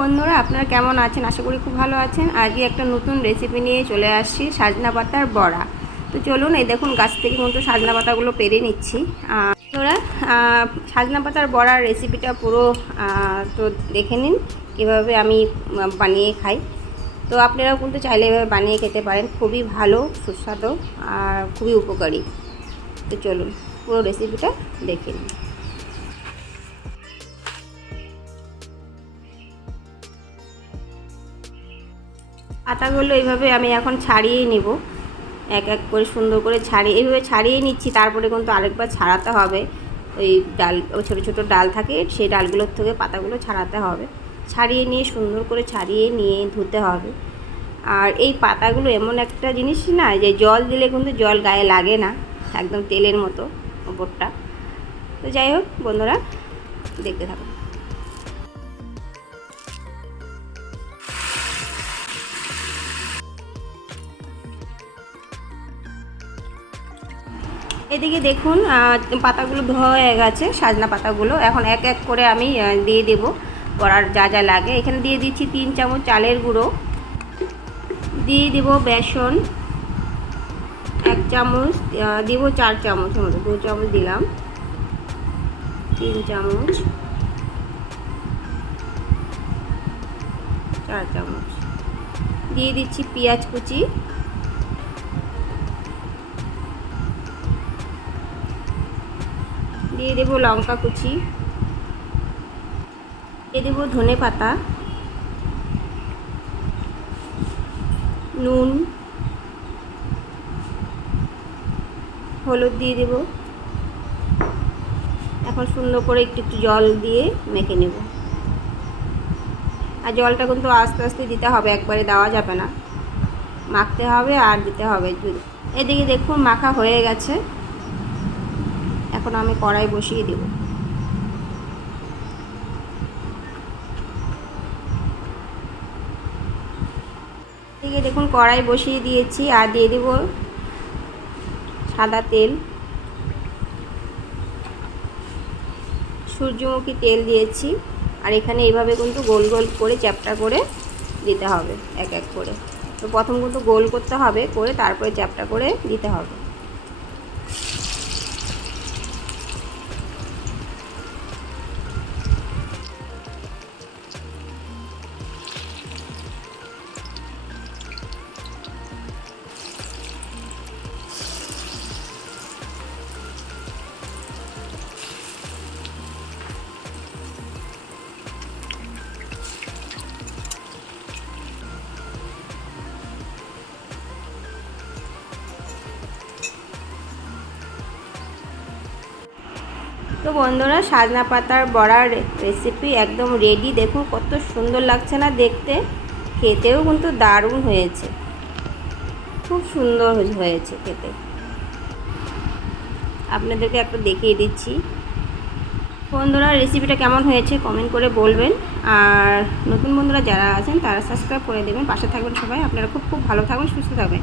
বন্ধুরা, আপনারা কেমন আছেন? আশা করি খুব ভালো আছেন। আজকে একটা নতুন রেসিপি নিয়ে চলে আসছি, সাজনা পাতার বড়া। তো চলুন, এই দেখুন গাছ থেকে কিন্তু সাজনা পাতাগুলো পেরে নিচ্ছি। বন্ধুরা, সাজনা পাতার বড়ার রেসিপিটা পুরো তো দেখে নিন কীভাবে আমি বানিয়ে খাই। তো আপনারাও কিন্তু চাইলে এভাবে বানিয়ে খেতে পারেন, খুবই ভালো, সুস্বাদু আর খুবই উপকারী। তো চলুন পুরো রেসিপিটা দেখে নিন। পাতাগুলো এইভাবে আমি এখন ছাড়িয়ে নিব, এক এক করে সুন্দর করে এইভাবে ছাড়িয়ে নিচ্ছি। তারপরে কিন্তু আরেকবার ছাড়াতে হবে, ওই ডাল, ওই ছোটো ছোটো ডাল থাকে, সেই ডালগুলোর থেকে পাতাগুলো ছাড়াতে হবে। ছাড়িয়ে নিয়ে সুন্দর করে ছাড়িয়ে নিয়ে ধুতে হবে। আর এই পাতাগুলো এমন একটা জিনিস না, যে জল দিলে কিন্তু জল গায়ে লাগে না, একদম তেলের মতো ওপরটা। তো যাই হোক বন্ধুরা, দেখতে থাকুন। এদিকে দেখুন পাতাগুলো ধোয়া হয়ে গেছে, সাজনা পাতাগুলো। এখন এক এক করে আমি দিয়ে দেব বড়ার যা যা লাগে। এখানে দিয়ে দিচ্ছি 3 চামচ চালের গুঁড়ো, দিয়ে দেব বেসন 1 চামচ, দেব 4 চামচের মতো, 2 চামচ দিলাম, 3 চামচ, 4 চামচ। দিয়ে দিচ্ছি পেঁয়াজ কুচি, দিয়ে দেবো লঙ্কা কুচি, দিয়ে দেবো ধনে পাতা, নুন, হলুদ দিয়ে দেবো। এখন সুন্দর করে একটু একটু জল দিয়ে মেখে নেব। আর জলটা কিন্তু আস্তে আস্তে দিতে হবে, একবারে দেওয়া যাবে না, মাখতে হবে আর দিতে হবে। এদিকে দেখুন মাখা হয়ে গেছে। এখন আমি কড়াই বসিয়ে দেব। এদিকে দেখুন কড়াই বসিয়ে দিয়েছি, আর দিয়ে দেব সাদা তেল, সূর্যমুখী তেল দিয়েছি। আর এখানে এইভাবে কিন্তু গোল গোল করে চ্যাপটা করে দিতে হবে এক এক করে। তো প্রথম কিন্তু গোল করতে হবে, করে তারপরে চ্যাপটা করে দিতে হবে। তো বন্ধুরা, সাজনা পাতার বড়ার রেসিপি একদম রেডি। দেখুন কত সুন্দর লাগছে না দেখতে, খেতেও কিন্তু দারুণ হয়েছে, খুব সুন্দর হয়েছে খেতে। আপনাদেরকে একটা দেখিয়ে দিচ্ছি। বন্ধুরা, রেসিপিটা কেমন হয়েছে কমেন্ট করে বলবেন। আর নতুন বন্ধুরা যারা আছেন তারা সাবস্ক্রাইব করে দেবেন, পাশে থাকবেন সবাই। আপনারা খুব খুব ভালো থাকবেন, সুস্থ থাকবেন।